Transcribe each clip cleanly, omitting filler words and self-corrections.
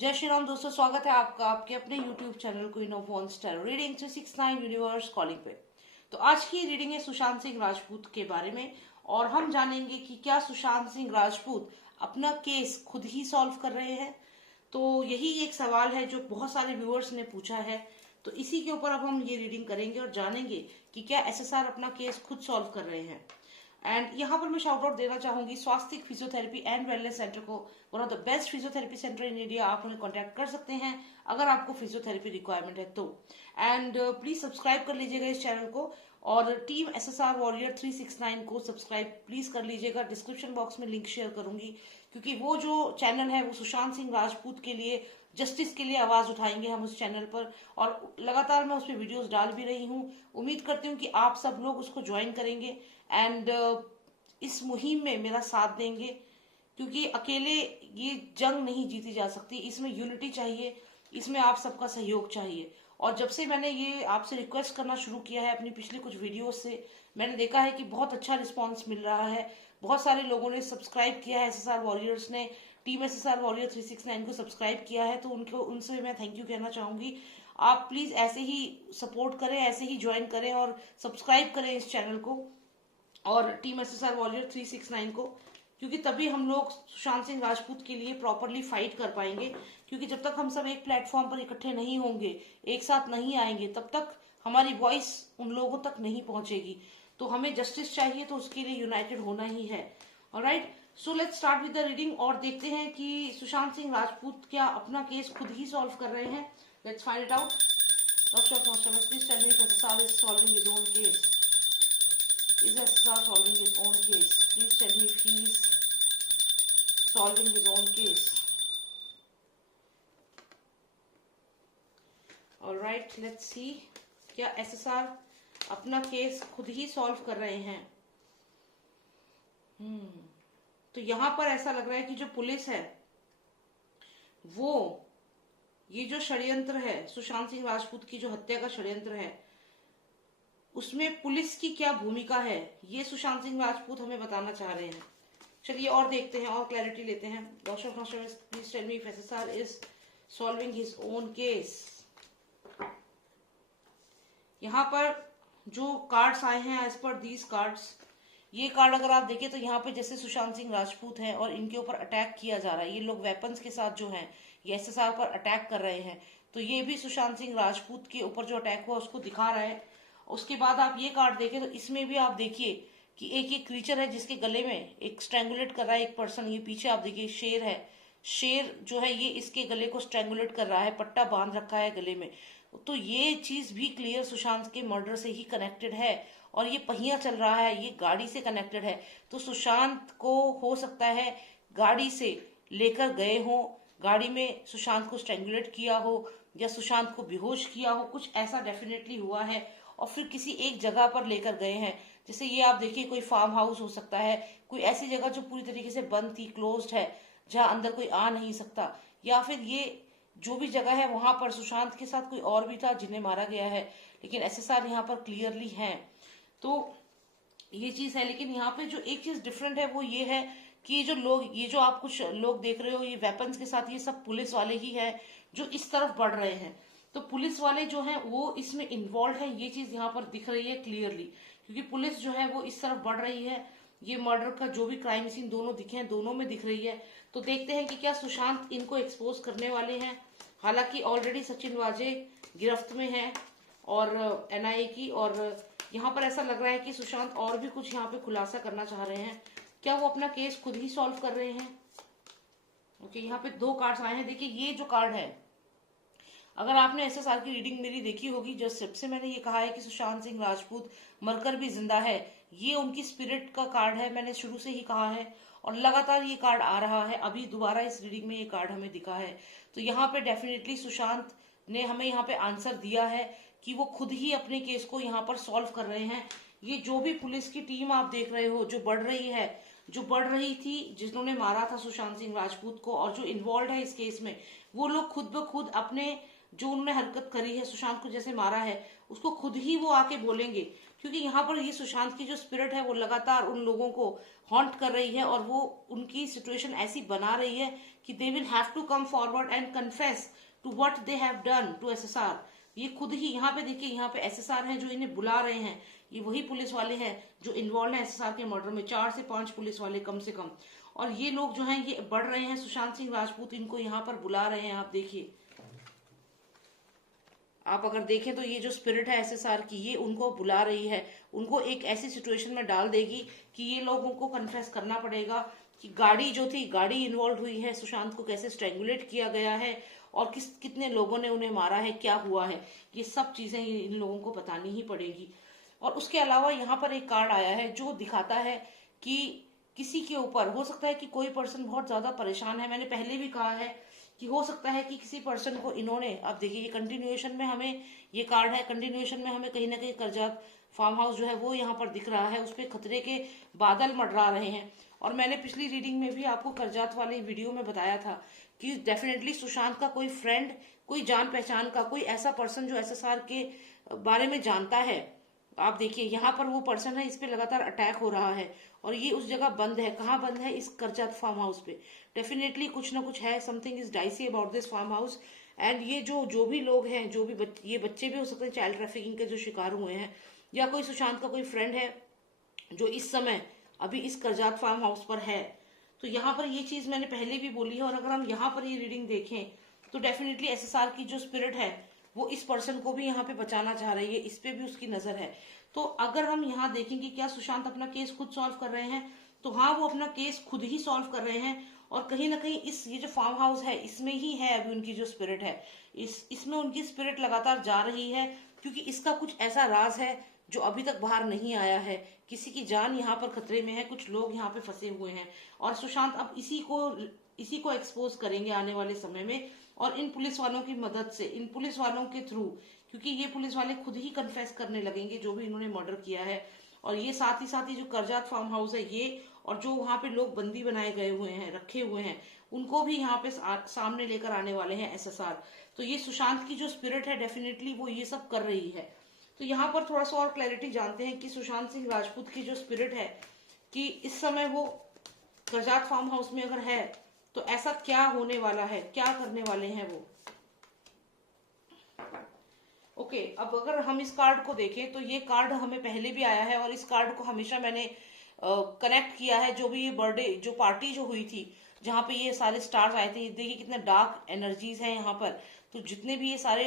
जय श्री राम दोस्तों, स्वागत है आपका आपके अपने YouTube channel queen of wands tarot reading 369 universe calling पे। तो आज की रीडिंग है सुशांत सिंह राजपूत के बारे में और हम जानेंगे कि क्या सुशांत सिंह राजपूत अपना केस खुद ही सॉल्व कर रहे हैं। तो यही एक सवाल है जो बहुत सारे व्यूअर्स ने पूछा है। तो इसी के ऊपर अब हम ये रीडिंग करेंगे और जानेंगे कि क्या SSR अपना केस खुद सॉल्व कर रहे हैं। एंड यहाँ पर मैं शाउट आउट देना चाहूंगी स्वास्तिक फिजियोथेरेपी एंड वेलनेस सेंटर को, one of the best physiotherapy centre in India. आप उन्हें कांटेक्ट कर सकते हैं अगर आपको फिजियोथेरेपी रिक्वायरमेंट है तो। एंड प्लीज सब्सक्राइब कर लीजिएगा इस चैनल को और टीम SSR वॉरियर 369 को सब्सक्राइब प्लीज कर लीजिएगा। डिस्क्रिप्शन बॉक्स में लिंक शेयर करूंगी क्योंकि वो जो चैनल है वो सुशांत सिंह राजपूत के लिए, जस्टिस के लिए आवाज उठाएंगे हम उस चैनल पर और लगातार मैं उस पर वीडियोस डाल भी रही हूँ। उम्मीद करती हूँ कि आप सब लोग उसको ज्वाइन करेंगे एंड इस मुहिम में मेरा साथ देंगे क्योंकि अकेले ये जंग नहीं जीती जा सकती। इसमें यूनिटी चाहिए, इसमें आप सबका सहयोग चाहिए। और जब से मैंने ये आपसे रिक्वेस्ट करना शुरू किया है अपनी पिछली कुछ वीडियोस से, मैंने देखा है कि बहुत अच्छा रिस्पांस मिल रहा है। बहुत सारे लोगों ने सब्सक्राइब किया है, SSR वॉरियर्स ने टीम SSR वॉरियर 369 को सब्सक्राइब किया है, तो उनसे मैं थैंक यू कहना चाहूंगी। आप प्लीज ऐसे ही सपोर्ट करें, ऐसे ही ज्वाइन करें और सब्सक्राइब करें इस चैनल को और टीम SSR वॉरियर 369 को, क्योंकि तभी हम लोग सुशांत सिंह राजपूत के लिए प्रॉपरली फाइट कर पाएंगे। क्योंकि जब तक हम सब एक प्लेटफॉर्म पर इकट्ठे नहीं होंगे, एक साथ नहीं आएंगे, तब तक हमारी वॉइस उन लोगों तक नहीं पहुंचेगी। तो हमें जस्टिस चाहिए, तो उसके लिए यूनाइटेड होना ही है। Alright, so let's start with the reading और देखते हैं कि सुशांत सिंह राजपूत क्या अपना केस खुद ही सॉल्व कर रहे हैं। Let's find it out. Please tell me if SSR is solving his own case. Is SSR solving his own case? Please tell me if he is solving his own case. Alright, let's see. क्या SSR अपना case खुद ही solve कर रहे हैं? तो यहाँ पर ऐसा लग रहा है कि जो पुलिस है वो ये जो षड्यंत्र है, सुशांत सिंह राजपूत की जो हत्या का षड्यंत्र है, उसमें पुलिस की क्या भूमिका है, ये सुशांत सिंह राजपूत हमें बताना चाह रहे हैं। चलिए और देखते हैं और क्लैरिटी लेते हैं। Please tell me if SSR is solving his own case. यहाँ पर जो कार्ड्स आए हैं एज पर दीज कार्ड्स, ये कार्ड अगर आप देखें तो यहाँ पे जैसे सुशांत सिंह राजपूत हैं और इनके ऊपर अटैक किया जा रहा है, ये लोग वेपन्स के साथ जो हैं ये SSR पर अटैक कर रहे हैं। तो ये भी सुशांत सिंह राजपूत के ऊपर जो अटैक हुआ उसको दिखा रहा है। उसके बाद आप ये कार्ड देखें तो इसमें भी आप देखिए कि एक क्रीचर है जिसके गले में एक स्ट्रैंगुलेट कर रहा है एक पर्सन। ये पीछे आप देखिए शेर है, शेर जो है ये इसके गले को स्ट्रैंगुलेट कर रहा है, पट्टा बांध रखा है गले में। तो ये चीज भी क्लियर सुशांत के मर्डर से ही कनेक्टेड है और ये पहिया चल रहा है, ये गाड़ी से कनेक्टेड है। तो सुशांत को हो सकता है गाड़ी से लेकर गए हो, गाड़ी में सुशांत को स्ट्रैंगुलेट किया हो या सुशांत को बेहोश किया हो, कुछ ऐसा डेफिनेटली हुआ है और फिर किसी एक जगह पर लेकर गए हैं। जैसे ये आप देखिए कोई फार्म हाउस हो सकता है, कोई ऐसी जगह जो पूरी तरीके से बंद थी, क्लोज्ड है, जहां अंदर कोई आ नहीं सकता, या फिर ये जो भी जगह है वहां पर सुशांत के साथ कोई और भी था जिन्हें मारा गया है, लेकिन SSR यहाँ पर क्लियरली है। तो ये चीज है। लेकिन यहाँ पे जो एक चीज डिफरेंट है वो ये है कि ये जो आप कुछ लोग देख रहे हो ये वेपन्स के साथ, ये सब पुलिस वाले ही है जो इस तरफ बढ़ रहे हैं। तो पुलिस वाले जो हैं वो इसमें इन्वॉल्व है, ये चीज यहाँ पर दिख रही है क्लियरली, क्योंकि पुलिस जो है वो इस तरफ बढ़ रही है। ये मर्डर का जो भी क्राइम सीन दोनों दिखे हैं, दोनों में दिख रही है। तो देखते हैं कि क्या सुशांत इनको एक्सपोज करने वाले हैं। हालांकि ऑलरेडी सचिन वाजे गिरफ्त में है और NIA की, और यहाँ पर ऐसा लग रहा है कि सुशांत और भी कुछ यहाँ पे खुलासा करना चाह रहे हैं। क्या वो अपना केस खुद ही सॉल्व कर रहे हैं? ओके, यहाँ पे 2 कार्ड्स आए हैं। देखिए ये जो कार्ड है, अगर आपने SSR की रीडिंग मेरी देखी होगी, जो सबसे मैंने ये कहा है कि सुशांत सिंह राजपूत मरकर भी जिंदा है, ये उनकी स्पिरिट का कार्ड है। मैंने शुरू से ही कहा है और लगातार ये कार्ड आ रहा है। अभी दोबारा इस रीडिंग में ये कार्ड हमें दिखा है। तो यहाँ पे डेफिनेटली सुशांत ने हमें यहाँ पे आंसर दिया है कि वो खुद ही अपने केस को यहाँ पर सॉल्व कर रहे हैं। ये जो भी पुलिस की टीम आप देख रहे हो जो बढ़ रही है, जो बढ़ रही थी, जिन्होंने मारा था सुशांत सिंह राजपूत को और जो इन्वॉल्व है इस केस में, वो लोग खुद ब खुद अपने जो उन्होंने हरकत करी है, सुशांत को जैसे मारा है, उसको खुद ही वो आके बोलेंगे। क्योंकि यहाँ पर ये सुशांत की जो स्पिरिट है वो लगातार उन लोगों को हॉन्ट कर रही है और वो उनकी सिचुएशन ऐसी बना रही है कि they will have to come forward and confess to what they have done to SSR. ये खुद ही यहाँ पे देखिए, यहाँ पे एसएसआर हैं जो इन्हें बुला रहे हैं, ये वही पुलिस वाले हैं जो इन्वॉल्व है एसएसआर के मर्डर में, 4 से 5 पुलिस वाले कम से कम। और ये लोग जो हैं ये बढ़ रहे हैं, सुशांत सिंह राजपूत इनको यहाँ पर बुला रहे हैं। आप देखिए, आप अगर देखें तो ये जो स्पिरिट है एसएसआर की, ये उनको बुला रही है, उनको एक ऐसी सिचुएशन में डाल देगी कि ये लोगों को कन्फेस करना पड़ेगा कि गाड़ी जो थी, गाड़ी इन्वॉल्व हुई है, सुशांत को कैसे स्ट्रेंगुलेट किया गया है और कितने लोगों ने उन्हें मारा है, क्या हुआ है, ये सब चीजें इन लोगों को बतानी ही पड़ेगी। और उसके अलावा यहाँ पर एक कार्ड आया है जो दिखाता है कि किसी के ऊपर हो सकता है कि कोई पर्सन बहुत ज्यादा परेशान है। मैंने पहले भी कहा है कि हो सकता है कि किसी पर्सन को इन्होंने, अब देखिए ये कंटिन्यूएशन में हमें ये कार्ड है, कंटिन्यूएशन में हमें कहीं ना कहीं करजात फार्म हाउस जो है वो यहाँ पर दिख रहा है, उस पर खतरे के बादल मंडरा रहे हैं। और मैंने पिछली रीडिंग में भी आपको करजात वाले वीडियो में बताया था कि डेफिनेटली सुशांत का कोई फ्रेंड, कोई जान पहचान का कोई ऐसा पर्सन जो एसएसआर के बारे में जानता है। आप देखिए यहाँ पर वो पर्सन है, इस पे लगातार अटैक हो रहा है और ये उस जगह बंद है। कहाँ बंद है? इस करजात फार्म हाउस पे। डेफिनेटली कुछ ना कुछ है, something is dicey about this farm house. And ये जो भी लोग हैं, जो भी ये बच्चे भी हो सकते हैं चाइल्ड ट्रैफिकिंग के जो शिकार हुए हैं, या कोई सुशांत का कोई फ्रेंड है जो इस समय अभी इस करजात फार्म हाउस पर है। तो यहाँ पर ये चीज मैंने पहले भी बोली है। और अगर हम यहाँ पर ये रीडिंग देखें तो डेफिनेटली एसएसआर की जो स्पिरिट है वो इस पर्सन को भी यहाँ पे बचाना चाह रही है, इस पे भी उसकी नजर है। तो अगर हम यहाँ देखेंगे क्या सुशांत अपना केस खुद सॉल्व कर रहे हैं, तो हाँ वो अपना केस खुद ही सॉल्व कर रहे हैं। और कहीं ना कहीं ये जो फार्म हाउस है इसमें ही है अभी उनकी जो स्पिरिट है, इसमें उनकी स्पिरिट लगातार जा रही है, क्योंकि इसका कुछ ऐसा राज है जो अभी तक बाहर नहीं आया है। किसी की जान यहाँ पर खतरे में है, कुछ लोग यहाँ पे फंसे हुए हैं और सुशांत अब इसी को एक्सपोज करेंगे आने वाले समय में। और इन पुलिस वालों की मदद से, इन पुलिस वालों के थ्रू, क्योंकि ये पुलिस वाले खुद ही कन्फेस करने लगेंगे जो भी इन्होंने मर्डर किया है। और ये साथ ही जो करजात फार्म हाउस है ये, और जो वहां पे लोग बंदी बनाए गए हुए हैं, रखे हुए हैं, उनको भी यहाँ पे सामने लेकर आने वाले हैं एसएसआर। तो ये सुशांत की जो स्पिरिट है डेफिनेटली वो ये सब कर रही है। तो यहाँ पर थोड़ा सा और क्लैरिटी जानते हैं कि सुशांत सिंह राजपूत की जो स्पिरिट है कि इस समय वो करजात फार्म हाउस में अगर है तो ऐसा क्या होने वाला है, क्या करने वाले हैं वो। ओके, अब अगर हम इस कार्ड को देखें तो ये कार्ड हमें पहले भी आया है और इस कार्ड को हमेशा मैंने कनेक्ट किया है। जो भी ये बर्थडे जो पार्टी जो हुई थी जहाँ पे ये सारे स्टार्स आए थे, देखिए कितने डार्क एनर्जीज हैं यहाँ पर। तो जितने भी ये सारे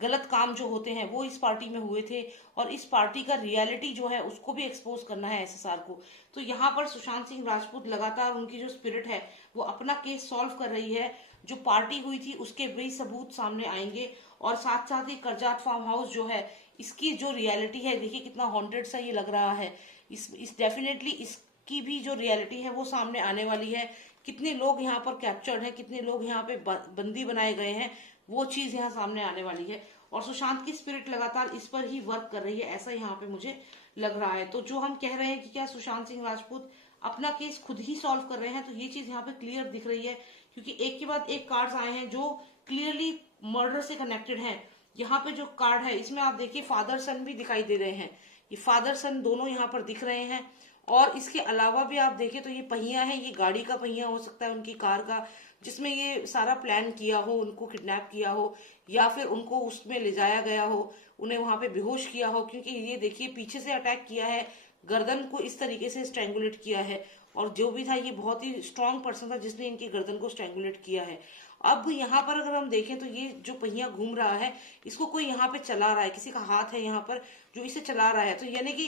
गलत काम जो होते हैं वो इस पार्टी में हुए थे और इस पार्टी का रियलिटी जो है उसको भी एक्सपोज करना है एसएसआर को। तो यहाँ पर सुशांत सिंह राजपूत लगातार उनकी जो स्पिरिट है वो अपना केस सॉल्व कर रही है। जो पार्टी हुई थी उसके भी सबूत सामने आएंगे और साथ साथ ही करजात फार्म हाउस जो है इसकी जो रियलिटी है, देखिए कितना हॉन्टेड सा ये लग रहा है। इस डेफिनेटली इसकी भी जो रियलिटी है वो सामने आने वाली है। कितने लोग यहाँ पर कैप्चर्ड हैं, कितने लोग यहाँ पे बंदी बनाए गए हैं, वो चीज यहाँ सामने आने वाली है। और सुशांत की स्पिरिट लगातार इस पर ही वर्क कर रही है, ऐसा यहाँ पे मुझे लग रहा है। तो जो हम कह रहे हैं कि क्या सुशांत सिंह राजपूत अपना केस खुद ही सॉल्व कर रहे हैं, तो ये चीज यहाँ पे क्लियर दिख रही है, क्योंकि एक के बाद एक कार्ड्स आए हैं जो क्लियरली मर्डर से कनेक्टेड हैं। यहाँ पे जो कार्ड है इसमें आप देखिए फादर सन भी दिखाई दे रहे हैं, ये फादर सन दोनों यहाँ पर दिख रहे हैं। और इसके अलावा भी आप देखें तो ये पहिया है, ये गाड़ी का पहिया हो सकता है उनकी कार का, जिसमें ये सारा प्लान किया हो, उनको किडनैप किया हो या फिर उनको उसमें ले जाया गया हो, उन्हें वहां पे बेहोश किया हो। क्योंकि ये देखिए पीछे से अटैक किया है, गर्दन को इस तरीके से स्ट्रेंगुलेट किया है और जो भी था ये बहुत ही स्ट्रांग पर्सन था जिसने इनकी गर्दन को स्ट्रेंगुलेट किया है। अब यहाँ पर अगर हम देखें तो ये जो पहिया घूम रहा है इसको कोई यहाँ पे चला रहा है, किसी का हाथ है यहाँ पर जो इसे चला रहा है। तो यानी कि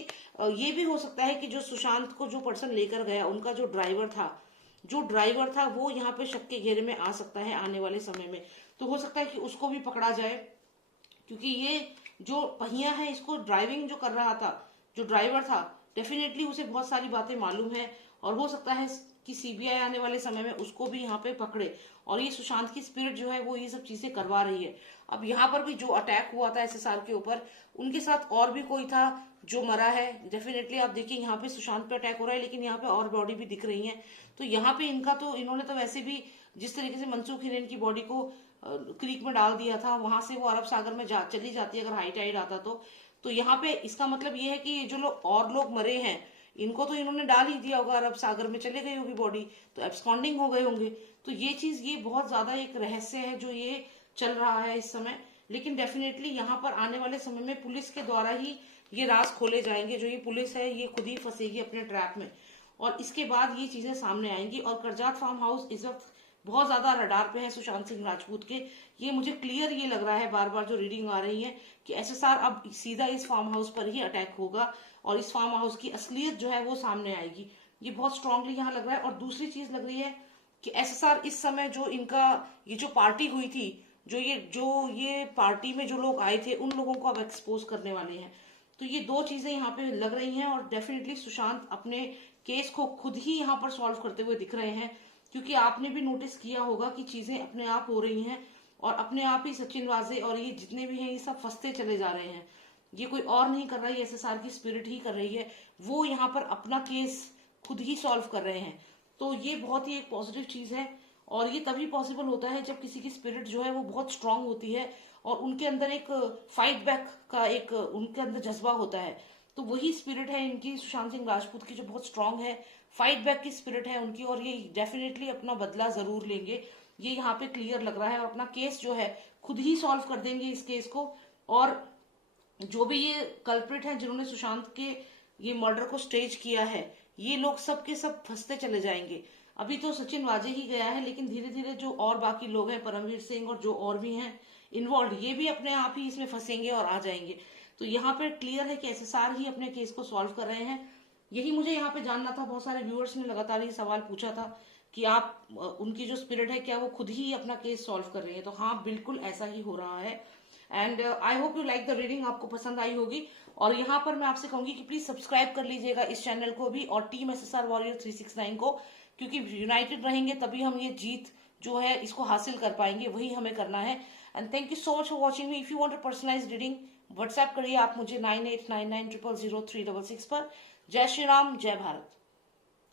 ये भी हो सकता है कि जो सुशांत को जो पर्सन लेकर गया उनका जो ड्राइवर था वो यहाँ पे शक के घेरे में आ सकता है आने वाले समय में। तो हो सकता है कि उसको भी पकड़ा जाए, क्योंकि ये जो पहिया है इसको ड्राइविंग जो कर रहा था, जो ड्राइवर था, डेफिनेटली उसे बहुत सारी बातें मालूम है और हो सकता है कि सीबीआई आने वाले समय में उसको भी यहाँ पे पकड़े। और ये सुशांत की स्पिरिट जो है वो ये सब चीजें करवा रही है। अब यहाँ पर भी जो अटैक हुआ था एसएसआर के ऊपर, उनके साथ और भी कोई था जो मरा है। डेफिनेटली आप देखिए यहाँ पे सुशांत पे अटैक हो रहा है लेकिन यहाँ पे और बॉडी भी दिख रही है। तो यहाँ पे इन्होंने तो वैसे भी जिस तरीके से मनसूख हिरेन की बॉडी को क्रीक में डाल दिया था, वहां से वो अरब सागर में चली जाती है अगर हाई टाइड आता तो यहाँ पे इसका मतलब ये है कि जो लोग मरे हैं इनको तो इन्होंने डाल ही दिया होगा, अरब सागर में चले गई होगी बॉडी, तो एब्सकॉन्डिंग हो गए होंगे। तो ये चीज, ये बहुत ज्यादा एक रहस्य है जो ये चल रहा है इस समय। लेकिन डेफिनेटली यहाँ पर आने वाले समय में पुलिस के द्वारा ही ये राज खोले जाएंगे। जो ये पुलिस है ये खुद ही फंसेगी अपने ट्रैप में, और इसके बाद ये चीजें सामने आएंगी। और करजात फार्म हाउस इस वक्त बहुत ज्यादा रडार पे है सुशांत सिंह राजपूत के। ये मुझे क्लियर ये लग रहा है, बार बार जो रीडिंग आ रही है, कि एसएसआर अब सीधा इस फार्म हाउस पर ही अटैक होगा और इस फार्म हाउस की असलियत जो है वो सामने आएगी। ये बहुत स्ट्रांगली यहाँ लग रहा है। और दूसरी चीज लग रही है कि एसएसआर इस समय जो इनका ये जो पार्टी हुई थी, जो ये पार्टी में जो लोग आए थे, उन लोगों को अब एक्सपोज करने वाले हैं। तो ये दो चीजें यहाँ पे लग रही हैं। और डेफिनेटली सुशांत अपने केस को खुद ही यहाँ पर सॉल्व करते हुए दिख रहे हैं, क्योंकि आपने भी नोटिस किया होगा कि चीजें अपने आप हो रही हैं और अपने आप ही सचिन वाजे और ये जितने भी हैं ये सब फंसते चले जा रहे हैं। ये कोई और नहीं कर रहा है, एसएसआर की स्पिरिट ही कर रही है। वो यहाँ पर अपना केस खुद ही सॉल्व कर रहे हैं। तो ये बहुत ही एक पॉजिटिव चीज है। और ये तभी पॉसिबल होता है जब किसी की स्पिरिट जो है वो बहुत स्ट्रांग होती है और उनके अंदर एक फाइट बैक का एक उनके अंदर जज्बा होता है। तो वही स्पिरिट है इनकी, सुशांत सिंह राजपूत की, जो बहुत स्ट्रांग है। फाइट बैक की स्पिरिट है उनकी, और ये डेफिनेटली अपना बदला जरूर लेंगे। ये यहाँ पे क्लियर लग रहा है, और अपना केस जो है खुद ही सॉल्व कर देंगे इस केस को। और जो भी ये कल्प्रिट हैं जिन्होंने सुशांत के ये मर्डर को स्टेज किया है, ये लोग सब के सब फंसते चले जाएंगे। अभी तो सचिन वाजे ही गया है, लेकिन धीरे धीरे जो और बाकी लोग हैं, परमवीर सिंह और जो और भी हैं इन्वॉल्व, ये भी अपने आप ही इसमें फंसेंगे और आ जाएंगे। तो यहाँ पे क्लियर है कि एसएसआर ही अपने केस को सॉल्व कर रहे हैं। यही मुझे यहाँ पे जानना था। बहुत सारे व्यूअर्स ने लगातार ये सवाल पूछा था कि आप उनकी जो स्पिरिट है क्या वो खुद ही अपना केस सॉल्व कर रही है। तो हाँ, बिल्कुल ऐसा ही हो रहा है। And I hope you like the reading, आपको पसंद आई होगी। और यहाँ पर मैं आपसे कहूंगी कि प्लीज सब्सक्राइब कर लीजिएगा इस चैनल को भी और टीम एसएसआर वॉरियर 369 को, क्योंकि यूनाइटेड रहेंगे तभी हम ये जीत जो है इसको हासिल कर पाएंगे, वही हमें करना है। And thank you so much for watching me. If you want a personalised reading, WhatsApp करिए आप मुझे 9899000366 पर। जय श्री राम, जय भारत।